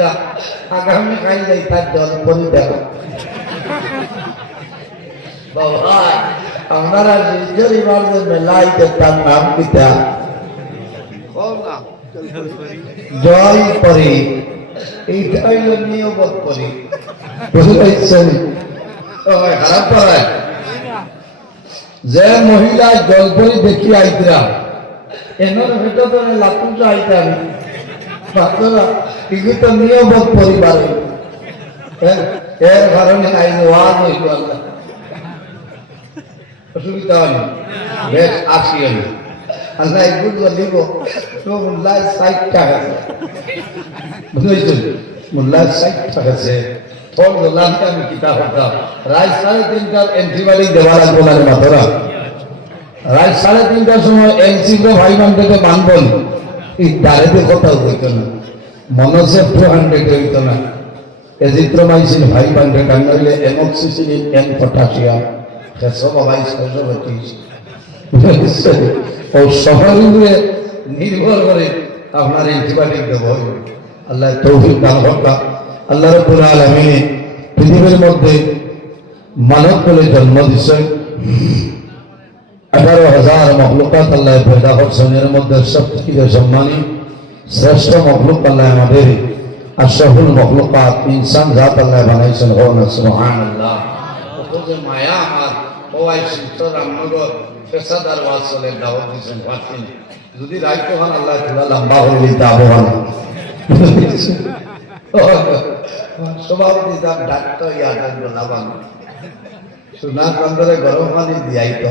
আইতরা আগামী খাই যাই তার দেখো বাবা আপনারা নিজের তার নাম কিতা জয় পরি। এইটা হইল নিয়মত পরি। বুঝতে খারাপ করায় যে মহিলা জলপরি দেখি আইতরা এনার ভিতরে লাতুটা আইতাম বাচ্চারা কিন্তু তো নিয়মত পরিবার এর কারণে আইন ওয়াজ হইল অসুবিধা হয়নি বেশ, আসি আমি। আল্লাহ এগুলো দিব। তো মোল্লায় ষাট টাকা বুঝেছেন? মোল্লায় ষাট টাকা ফল গোলামকে আমি কিতাব হতাম রাত সাড়ে তিনটার অ্যান্টিবায়োটিক দেওয়া লাগবো না রে মাথরা রাত সাড়ে তিনটার সময় এনসিকে ভাই মান থেকে বানবন এই ডাইরেক্টে কথা হইতো না। মনসে টু হান্ড্রেড হইতো না। এজিত্রমাইসিন ফাইভ হান্ড্রেড আনলে এমক্সিসিলিন এম ভাই ছয়শো পঁচিশ ও উপরে নির্ভর করে আপনার অ্যান্টিবায়োটিক দেবো আল্লাহ তৌফিক দান হকা আল্লাহ রব্বুল আলমিনে পৃথিবীর মধ্যে মানব বলে জন্ম দিছে আঠারো হাজার মখলুকাত আল্লাহ পয়দা এর মধ্যে সবথেকে সম্মানী শ্রেষ্ঠ মখলুক আল্লাহ আমাদের আশরাফুল মখলুকাত, ইনসান জাত আল্লাহ বানাইছেন হন সুবহানাল্লাহ। কত যে মায়া আমার ওয়াই সিস্টার আমনগর পেশাদার ওয়াজ চলে দাওয়াত দিয়েছেন পাচ্ছেন যদি রাইতো হন আল্লাহ তোলা লম্বা হয়ে যেতে আবহাওয়া সভাপতি ডাক্তার ইয়াদ লাভান সোনার গরম পানি দিয়াই তো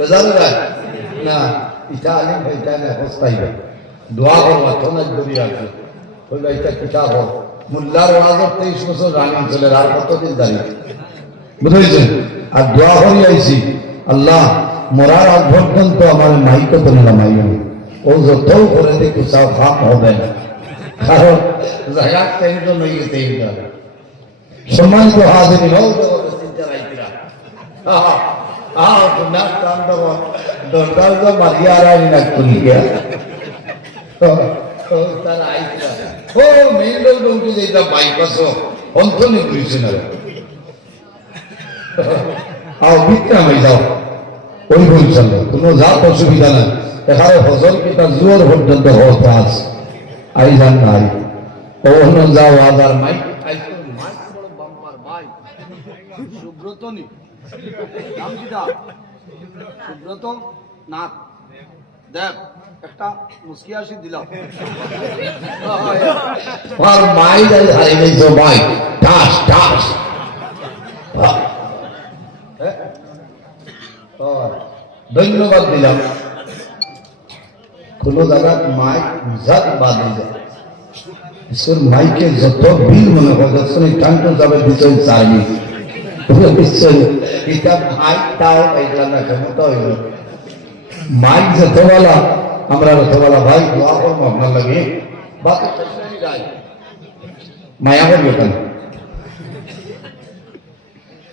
বেজার যায় না ইটা আলিম ভাইটা না হস্তাইবে দোয়া করবা তো না দড়ি আছে ওই ভাইটা কিতাব হোক মোল্লার ওয়াজত তেইশ বছর রানিং চলে আর কতদিন দাঁড়িয়ে বুঝেছেন আর দোয়া করি আইছি আল্লাহ মরার আগ পর্যন্ত আমার মাইকে তো নামাই ও যত করে দেখো সব ফাঁক হবে না কারণ জায়গা তো নই গেতে সম্মানিত হাজির হও চিন্তা রাইতিরা দরকার মারিয়া রাই না কুলিয়া তারা আইতিরা ও মেইন লোক বলতে যেটা বাইপাস অন্তনি করেছে না আও বিক্রামে যাও। ওই বলছেন কোনো জাত অসুবিধা নাই। এখানে ফসল কিটা জোর পর্যন্ত হতে আস আই যান নাই। অন্য যাও আদার মাই সুব্রত নি নাম কি দা সুব্রত নাথ দেখ একটা মুসকি আসি দিলাম। আর মাই যাই হারিয়ে গেছে মাই। টাস টাস ধন্যবাদ দিলাম। কোন জায়গায় মাইক জাত বাদে যায়। মাইকে যত বিল মনে যত টানটো যাবে দিচ্ছেন চাইনি এটা মাইক তাও এটা না ক্ষমতা হইল মাইক যতবেলা আমরা যতবেলা ভাই দোয়া করব আপনার লাগে মায়া করবে কেন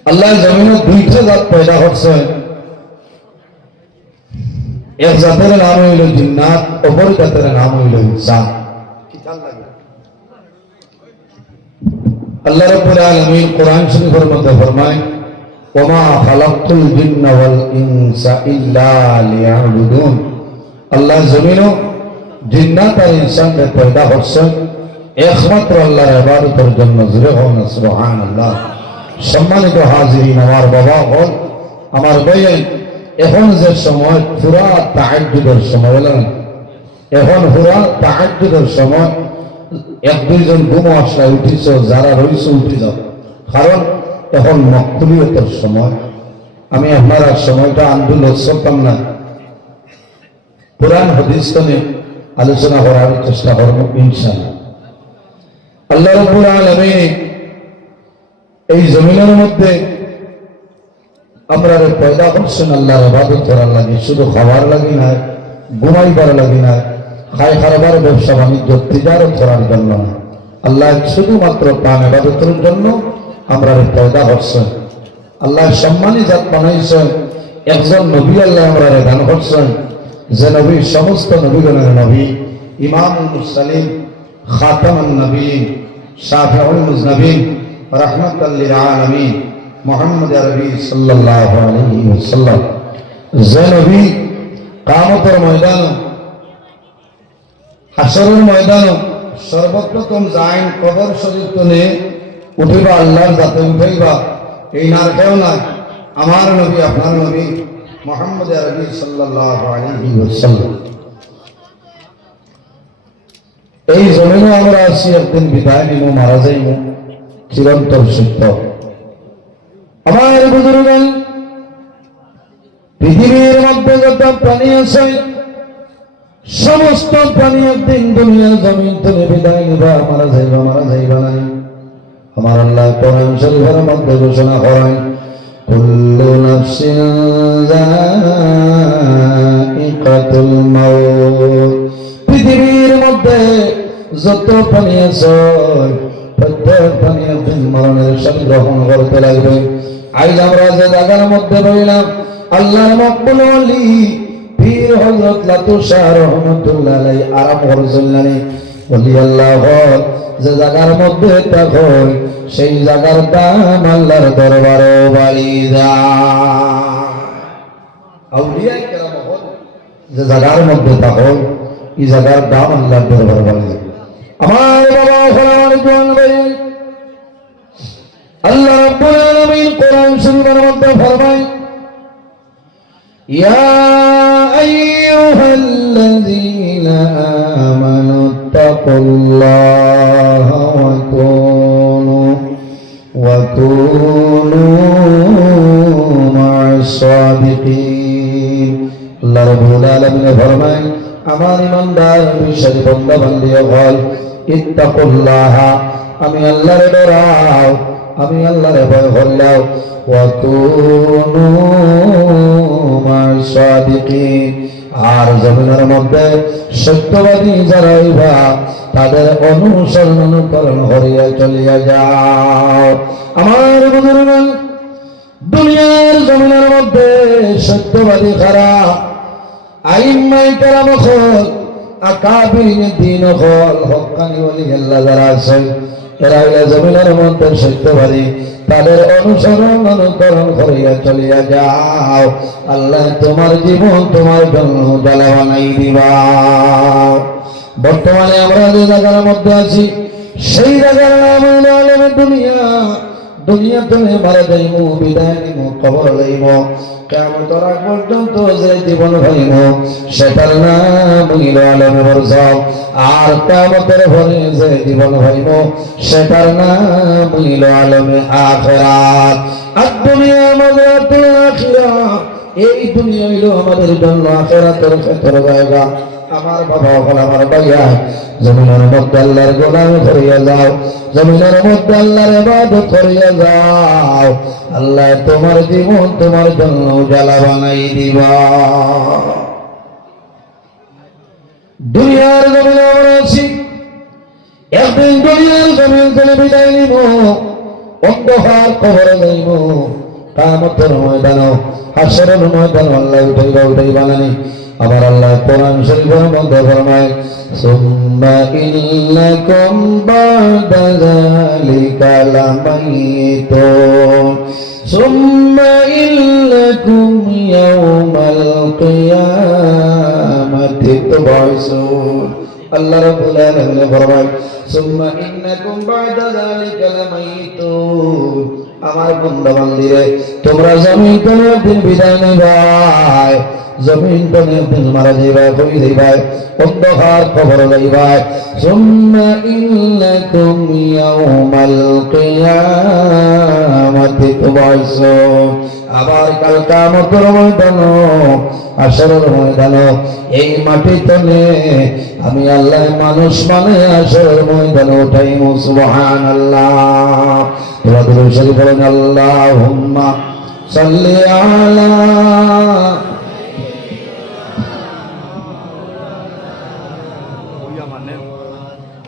আল্লাহ জমিনে দুইটা জাত পয়দা করছে এক জাতের নাম হইল জিন্নাত অপর জাতের নাম হইল ইনসান আল্লাহ রাব্বুল আলামিন কোরআন শরীফের মধ্যে ফরমায়, ওমা খালাকতুল জিন্না ওয়াল ইনসা ইল্লা লিয়াবুদুন। আল্লাহ জমিনও জিন্নাত আর ইনসানকে পয়দা করছেন একমাত্র আল্লাহর ইবাদতের জন্য জুড়ে হন সুবহানাল্লাহ। সম্মানিত হাজিরিন, আমার বাবা হল আমার বইয়েন এখন যে সময়, পুরা তাহাজ্জুদের সময় এখন পুরা তাহাজ্জুদের সময় এক দুইজন ঘুমো আশায় উঠিছ, যারা রইছ উঠি যাও। কারণ এখন মকবুলিয়তের সময়। আমি আপনারা সময়টা আন্দোলন করতাম না। পুরাণ হদিস আলোচনা করার চেষ্টা করব ইনশাল্লাহ আল্লাহ রব্বুল আলামিন এই জমিনের মধ্যে আমরা পয়দা করছেন, আল্লাহর ইবাদত করার লাগে, শুধু খাবার লাগি না ঘুমাইবার লাগি না খাই খারবার ব্যবসা বাণিজ্য তিজারত করার জন্য। আল্লাহ শুধুমাত্র প্রাণ ইবাদতের জন্য আমরা পয়দা করছেন আল্লাহ সম্মানী জাত বানাইছেন একজন নবী আল্লাহ আমরা দান করছেন যে নবী, সমস্ত নবীগণের নবী ইমাম মুরসালিম খাতামান নবী শাফিউল মুজনবিন রহমতাল্লিল আলামিন, মোহাম্মদ আরবি সাল্লাল্লাহু আলাইহি ওয়াসাল্লাম। যে নবী কামতের ময়দান হাসরের ময়দান সর্বপ্রথম যাইন কবর শরীর তুলে উঠিবা, আল্লাহর যাতে উঠাইবা। এই নার কেউ না আমার নবী, আপনার নবী মোহাম্মদ আরবি ওয়াসাল্লাম। এই জমিনে আমরা আছি, একদিন বিদায় নিব মারা যাইব চিরন্তর সত্য আমার বুজুর্গ পৃথিবীর মধ্যে যত প্রাণী আছে সমস্ত প্রাণী একদিন দুনিয়ার জমিন থেকে বিদায় মারা যাইবা, মারা নাই আমার আল্লাহ কোরআন শরীফের মধ্যে ঘোষণা করেন, কুল্লু নাফসিন যায়িকাতুল মাউত। পৃথিবীর মধ্যে যত প্রাণী আছে, প্রত্যেক প্রাণী একদিন মরণের সাথে গ্রহণ করতে লাগবে। আজ আমরা যে মধ্যে রইলাম আল্লাহ মকবুল পীর হযরত লাতু রহমাতুল্লাহ আলাইহি আরাম করছিলেন বলি, আল্লাহ, যে জায়গার মধ্যে থাকো, সেই জায়গার দাম আল্লাহর দরবারে বাড়ি যা আউলিয়া কেরাম হল, যে জায়গার মধ্যে থাকো, এই জায়গার দাম আল্লাহর দরবারে বাড়ি যা আমার বাবা ওখানে আমার ভাই, আল্লাহ রাব্বুল আলামিন কোরআন শরীফের মধ্যে ফরমায় أيها الذين آمنوا اتقوا الله وكونوا وكونوا مع الصادقين আল্লাহ রাব্বুল আলামিন ফরমায় আমার ইমানদার বিশ্বাস বন্ধা বান্দিও বল ইত্তাকুল্লাহ আমি আল্লাহরে ডরাও আমি আল্লাহরে ভয় করলাও ওয়াকুনু মা'আস সাদিকিন আর জমিনের মধ্যে সত্যবাদী যারা হইবা, তাদের অনুসরণ অনুকরণ করিয়া চলিয়া যাও। আমার বুজুর্গ দুনিয়ার জমিনের মধ্যে সত্যবাদী খারাপ আইম্মাই কেরাম হল আকাবিরিন দিন হল হকানি বলি আল্লাহ যারা আছে এরা হইলে জমিনের মধ্যে সত্যবাদী তাদের অনুসরণ অনুকরণ করিয়া চলিয়া যাও। আল্লাহ তোমার জীবন তোমার জন্য জ্বালা বানাই দিবা। বর্তমানে আমরা যে জায়গার মধ্যে আছি, সেই জায়গার নাম দুনিয়া। দুনিয়া তুমি মারা যাইব বিদায় নিব খবর লইব কেমন তোরা পর্যন্ত যে জীবন হইব সেটার নাম আলমে আর কেমতের ভরে যে জীবন হইব সেটার নাম হইল আলমে আখেরাত। এই দুনিয়া হইল আমাদের জন্য আখেরাতের ক্ষেত্র জায়গা। আমার বাবা হল আমার ভাইয়া, জমিনের মধ্যে আল্লাহর গোলাম করিয়া যাও, জমিনের মধ্যে আল্লাহর ইবাদত করিয়া যাও। আল্লাহ তোমার জীবন তোমার জন্য জ্বালা বানাই দিবা। দুনিয়ার আছি, একদিন দুনিয়ার জমিন থেকে বিদায় নিব ময়দান, হাসরের ময়দান আল্লাহ উঠাইবা উঠাইবা আমার আল্লাহ কোরআন শরীফের মধ্যে ফরমায়, সুম্মা ইন্নাকুম বাদা যালিকা লামাইতুন, সুম্মা ইন্নাকুম ইয়াউমাল কিয়ামাতি তুবাইসুন আল্লাহ রাব্বুল আলামিন ফরমায়, সুম্মা ইন্নাকুম বাদা যালিকা লামাইতুন আমার বন্ধু বান্দিরে তোমরা জমিন কোন বিদায় নিবাই জমিন কোন একদিন মারা যাইবাই হই যাইবাই, অন্ধকার খবর যাইবাই সুম্মা ইন্নাকুম ইয়াউমাল কিয়ামাতি তুবাইসুন আবার কাল কামতর ময়দান আসরের ময়দান এই মাটি আমি আল্লাহ মানুষ মানে আসরের ময়দান ওঠাই সুবহান আল্লাহ দুরূদ শরীফ পড়েন, আল্লাহুম্মা সাল্লি আলা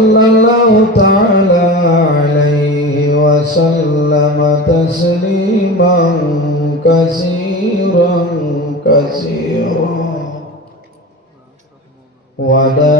صلى الله تعالى عليه وسلم تسليما كثيرا كثيرا وداعيا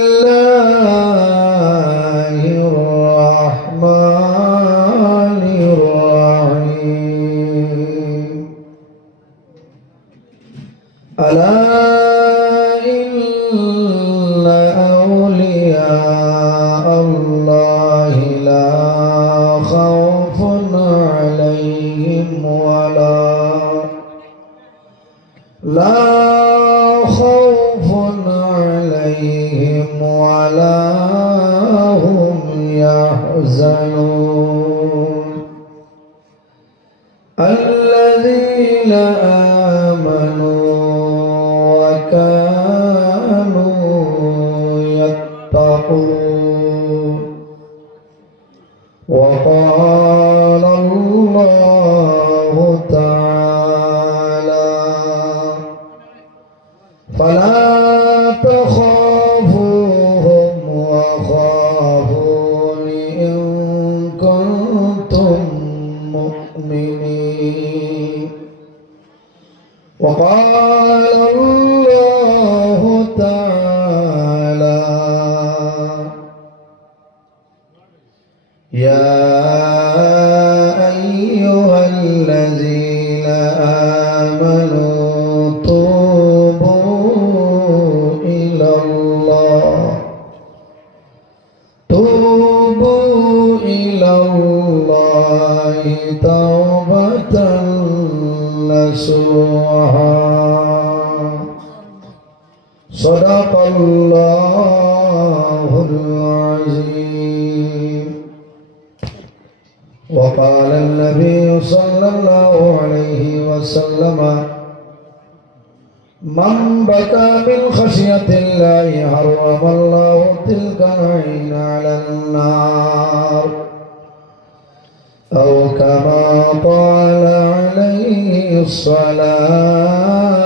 يتقون صدق الله العظيم وقال النبي صلى الله عليه وسلم من بكى من خشية الله حرم الله تلك العين على النار أو كما قال عليه الصلاة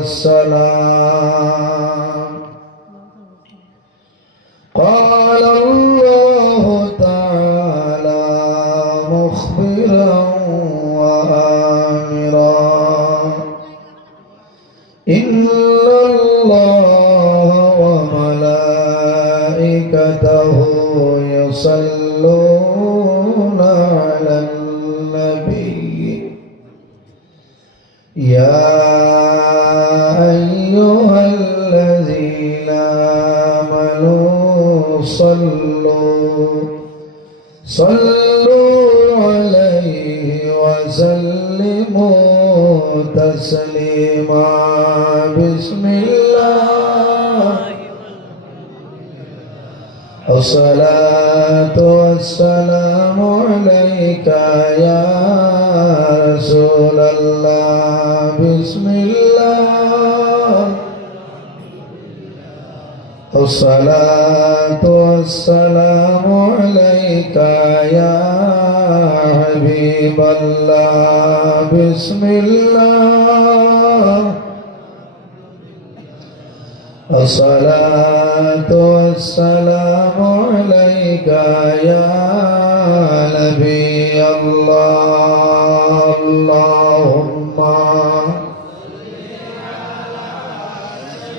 السلام قال الله تعالى مخبرا وآمرا. إن الله وملائكته يصلون على النبي. يا صلوا عليه وسلموا تسليما. بسم الله. الصلاة الصلاة والسلام عليك يا حبيب الله. بسم الله. الصلاة والسلام عليك يا نبي الله. اللهم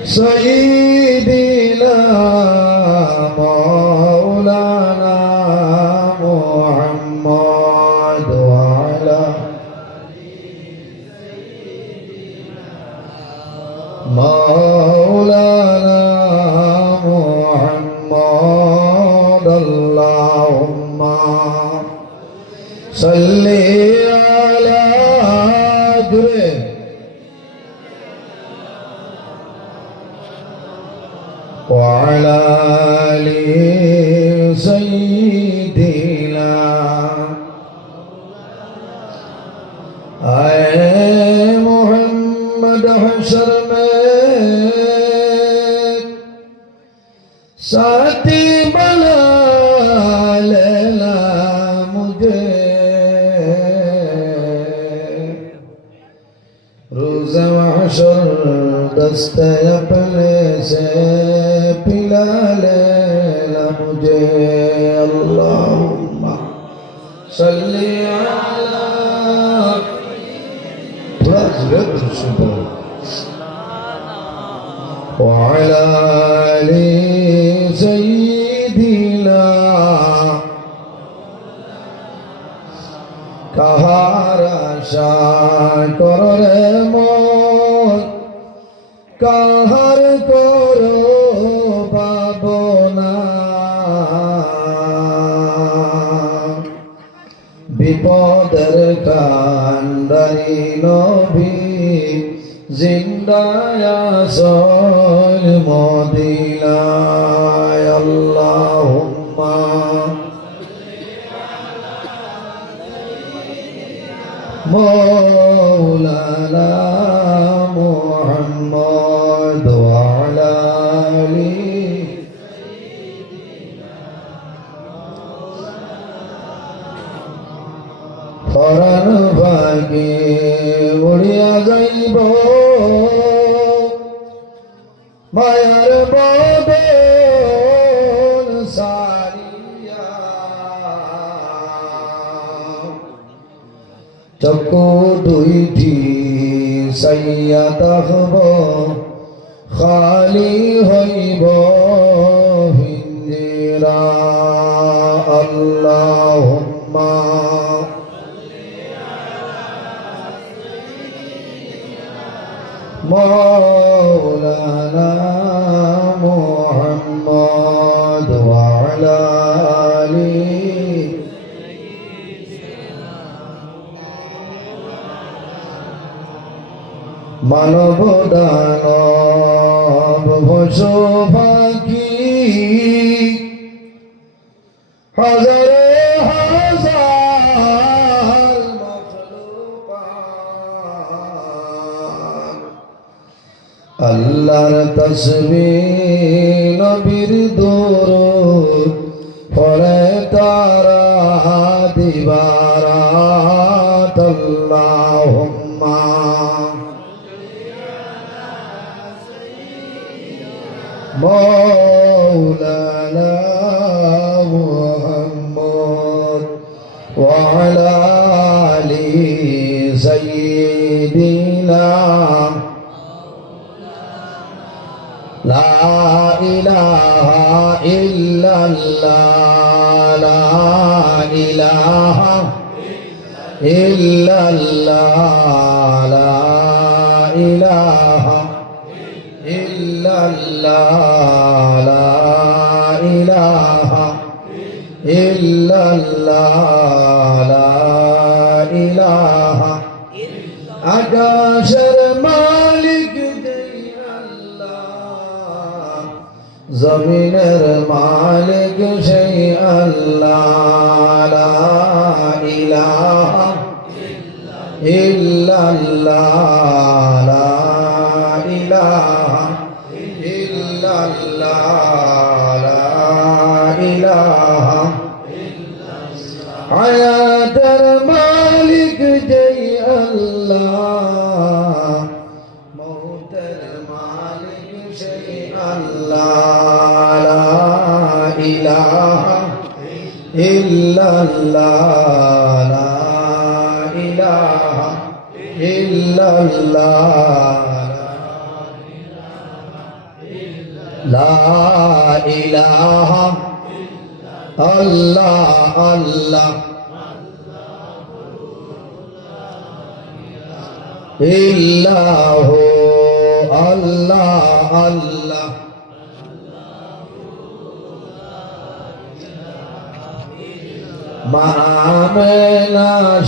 سيدنا साथी बना लेना मुझे रोज महशर दस्त अपने से पिला लेना मुझे अल्लाह सल्ली কান্দারি নবী জিন্দায়াসল মদিনায় আল্লাহুম্মা। মৌলানা মোহাম্মদ আল্লাহুম্মা مولانا محمد وعلى آله মানব দানব পশু তসবি নবীর দূর পরে তারা দিবারাত আল্লাহুম্মা। মৌলানা মুহাম্মদ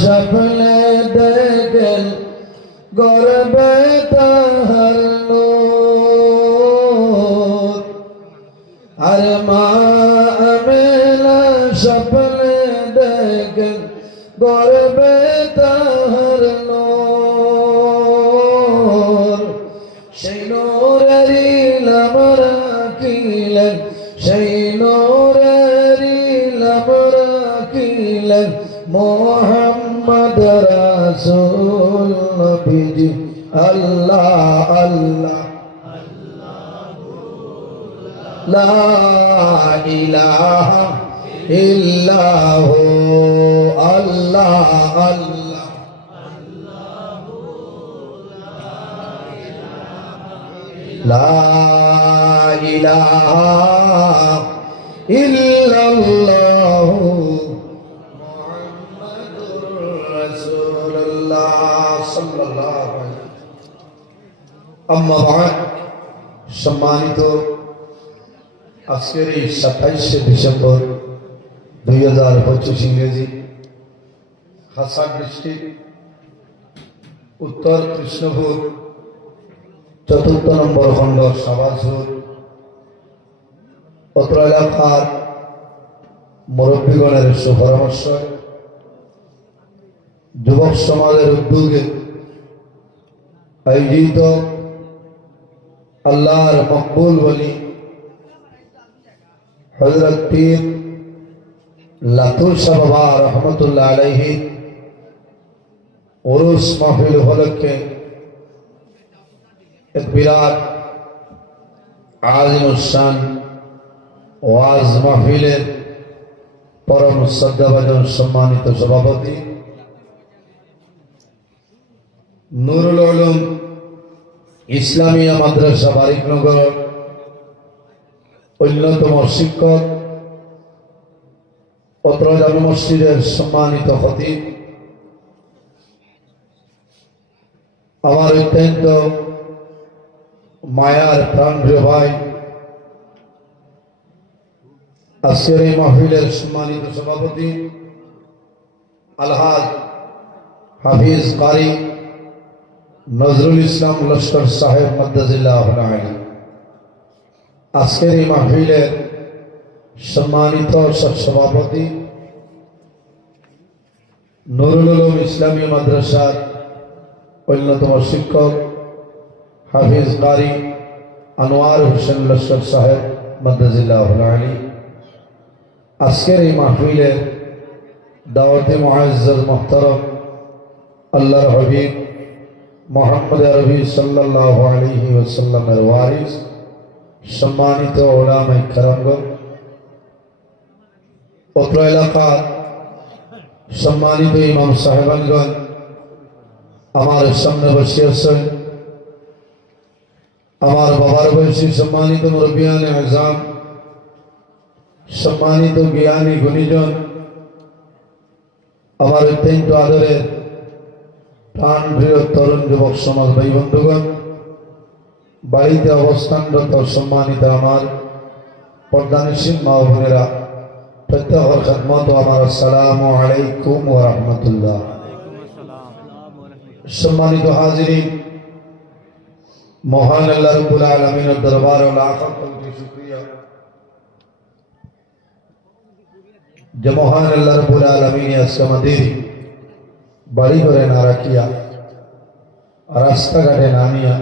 সপনে দেখেন গর্বে রাসূল নবীজি আল্লাহ আল্লাহ। লা ইলাহা ইল্লাহ আল্লাহ আল্লাহ। লা ইলাহা আম্মাবাদ সম্মানিত আজকের এই সাতাইশে ডিসেম্বর দুই হাজার পঁচিশ ইংরেজি হাসান ডিস্ট্রিক্ট উত্তর কৃষ্ণপুর চতুর্থ নম্বর খণ্ড সাবাসুর অত্র এলাকার মুরব্বীগণের সুপরামর্শ যুবক সমাজের উদ্যোগে আয়োজিত আল্লাহর মকবুল বলি। হজরত পীর লাতুর সাহবা রহমতুল্লাহ আলাইহি ওরুস মাহফিল উপলক্ষে এক বিরাট আজিম উসান ওয়াজ মাহফিলের পরম শ্রদ্ধাভাজন সম্মানিত সভাপতি নুরুল আলম ইসলামিয়া মাদ্রাসা বারিকনগর, অন্যতম শিক্ষক অত্র জামে মসজিদের সম্মানিত খতিব। আমার অত্যন্ত মায়ার প্রাণপ্রিয় ভাই, আজকের এই মাহফিলের সম্মানিত সভাপতি, আলহাজ হাফিজ কারি নজরুল ইসলাম লস্কর সাহেব মদ্দাজিল্লাহ আলী আজকের এই মাহফিলের সম্মানিত সভাপতি নুরুল উলুম ইসলামী মাদ্রাসার অন্যতম শিক্ষক হাফিজ কারি আনোয়ার হোসেন লস্কর সাহেব মদ্দাজিল্লাহ আলী আজকের এই মাহফিলের দাওয়াতে মহাজ মোহতরম আল্লাহর হবিব মোহাম্মদ আরবি সাল্লাহ আলহি ওসাল্লামের ওয়ারিস সম্মানিত ওলামাই কারামগণ অত্র এলাকার সম্মানিত ইমাম সাহেবানগণ আমার সামনে বসে আছেন আমার বাবার বয়সী সম্মানিত মুরব্বিয়ান আজাম সম্মানিত জ্ঞানী গুণীজন আমার অত্যন্ত আদরের প্রাণ প্রিয় তরুণ যুবক সমাজ ভাই বন্ধুগণ, বাড়িতে অবস্থানরত সম্মানিত আমার পর্দানিসীন মা বোনেরা প্রত্যেকের খেদমত আমার আসসালামু আলাইকুম ও রহমতুল্লাহ। সম্মানিত হাজিরি মহান আল্লাহ রব্বুল আলমিনের দরবার যে মহান আল্লাহ আমাদের বাড়ি ঘরে না রাখিয়া, রাস্তাঘাটে নামিয়া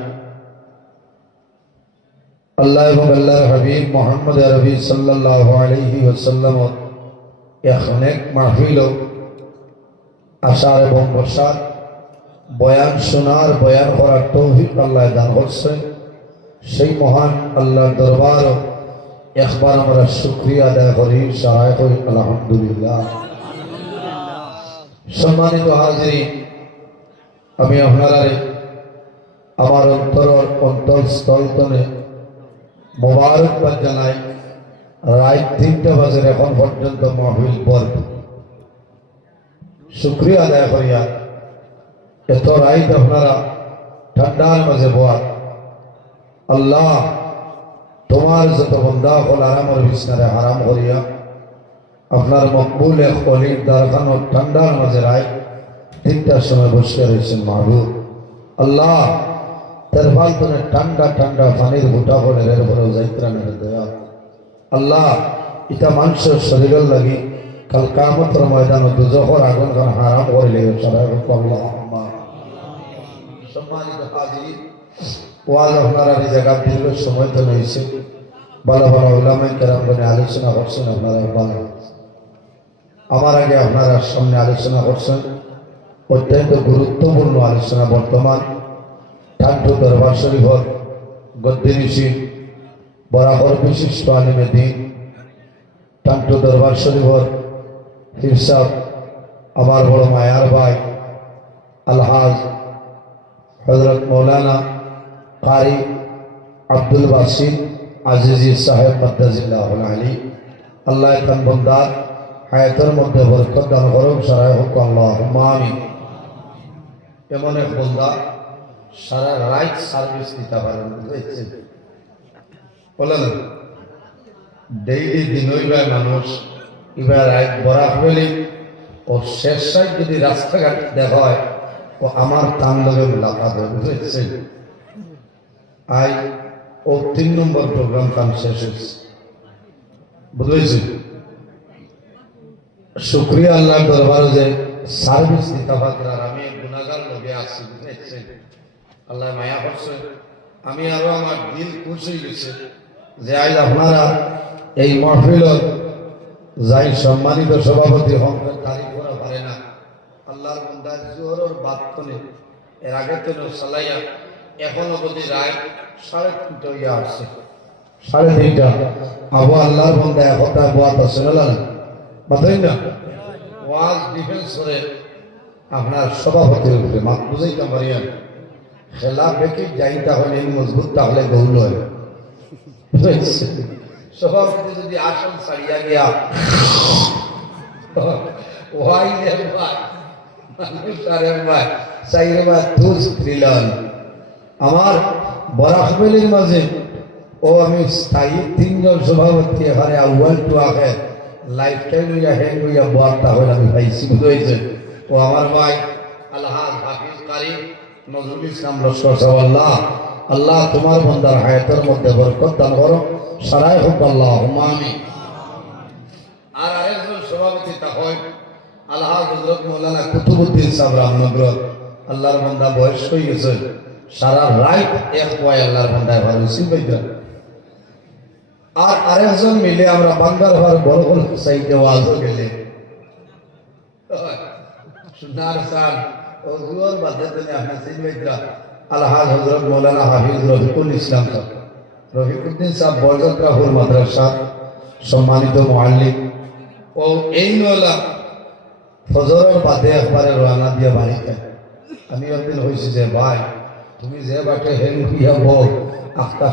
আল্লাহ এবং আল্লাহর হাবিব মোহাম্মদ রবি সাল্লাহ আলহি ওসাল্লাম এক অনেক মাহফিল আশার এবং বসার বয়ান শোনার, বয়ান করার তৌফিক আল্লাহ দান করছেন। সেই মহান আল্লাহর দরবার একবার আমরা শুক্রিয়া আদায় করি সহায় করি, আলহামদুলিল্লাহ। সম্মানিত হাজির, আমি আপনারা আমার অন্তর অন্তঃস্থল তনে মোবারকবাদ জানাই, রাত তিনটা বাজে এখন পর্যন্ত মহবিল পর্ব শুক্রিয়া আদায় করিয়া এত রাইত আপনারা ঠান্ডার মাঝে বোয়া, আল্লাহ তোমার যত বন্ধা হল আরামর বিছনারে হারাম করিয়া আপনার মকবুল অলির দ্বারখানো ঠান্ডার মাঝে রায়, তিনটার সময় বসে রয়েছেন মাহবুব। আল্লাহ তেরফাল তোনে ঠান্ডা ঠান্ডা পানির গুটা করে এর উপরে যাইত্রা মেরে দেয়া। আল্লাহ এটা মানুষের শরীরের লাগি কাল কামতর ময়দান দুজহর আগুন খান হারাম করিলে সবাই আল্লাহ সম্মানিত হাজির ওয়াজ আপনারা এই জায়গা দীর্ঘ সময় তো রয়েছে ভালো ভালো ওলামাই কেরাম আলোচনা করছেন আপনারা ভালো আমার আগে আপনারা সামনে আলোচনা করছেন। অত্যন্ত গুরুত্বপূর্ণ আলোচনা বর্তমান। ঠান্ডু দরবার শরীফর গদ্দি ঋষি বরাবর বিশিষ্ট আলিমে দিন ঠান্ডু দরবার শরীফর হিরসাব আমার বড় মায়ার ভাই, আলহাজ হজরত মৌলানা কারি আব্দুল বাসির আজিজি সাহেব মদ্দাজিল্লাহ আলী। আল্লাহ তান বন্দার হায়াতের মধ্যে বরকত দান করুক সারাই হোক আল্লাহ। আমি এমন এক বন্দা সারা রাইট সার্ভিস দিতে পারেন, বুঝেছেন? বলেন ডেইলি দিনই বা মানুষ এবার রাইট বরা হইলে ও শেষ যদি রাস্তাঘাট দেখা হয়, ও আমার তান লগে মুলাকাত হয় বুঝেছেন? আই ও তিন নম্বর প্রোগ্রাম কাম শেষ হয়েছে। বুঝেছি শুক্রিয়া আল্লাহ দরবার যে সার্ভিস দিতে আর আমি গুণাগার লগে আছি, বুঝেছেন? আল্লাহ মায়া করছে। আমি আরও আমার দিল খুশ হয়ে গেছে যে আজ আপনারা এই মহফিল যাই সম্মানিত সভাপতি হন তারিখ করা পারে না। আল্লাহর জোহরের বাদ তনে এর আগে তো সালাইয়া এখন অবধি রায় সাড়ে তিনটা হইয়া আসছে। সাড়ে তিনটা। আবু আল্লাহর বন্দা একটা বাত আছে না? বাতাই না ওয়াজ ডিফেন্স করে আপনার সভাপতির খেলা বেকি যাইতা হলে মজবুত, তাহলে গৌল হয়? সভাপতি যদি আসন ছাড়িয়া গিয়া আমার বরাকবেলির মাঝে, ও আমি স্থায়ী তিনজন সভাপতি এখানে আউয়াল টু আগে লাইফ টাইম হইয়া হ্যাং হইয়া বার্তা হইলে আমি পাইছি বুঝেছে ও আমার ভাই আলহাজ হাফিজ কারি, নজরুল ইসলাম লস্কর আল্লাহ আল্লাহ তোমার বন্দার হায়াতের মধ্যে বরকত দান করো। সারাই হোক আল্লাহ আমি আর আরেকজন সভাপতি তা হয় আল্লাহ হজরত মৌলানা কুতুবুদ্দিন সাহেব রামনগর। আল্লাহর বন্দা বয়স হয়ে গেছে। সারা রাইট এক পয় আল্লাহর বন্দায় ভালো সিপাইটা আর আরেকজন মিলে আমরা বাংলার ভার বড় সাইডে ওয়াজও গেলে। সোনার সান ও জুয়ার বাদে তুমি আপনি সিপাইটা আলহাজ হজরত মৌলানা হাফিজ রফিকুল ইসলাম রফিকুদ্দিন সাহেব বরজত রাহুল মাদ্রাসা, সম্মানিত মহাল্লিক ও এই নলা ফজরের বাদে একবারে রওনা দিয়ে বাড়িতে। আমি একদিন হয়েছি যে, ভাই, তুমি যে বাটে হেন হইয়া বল আখতা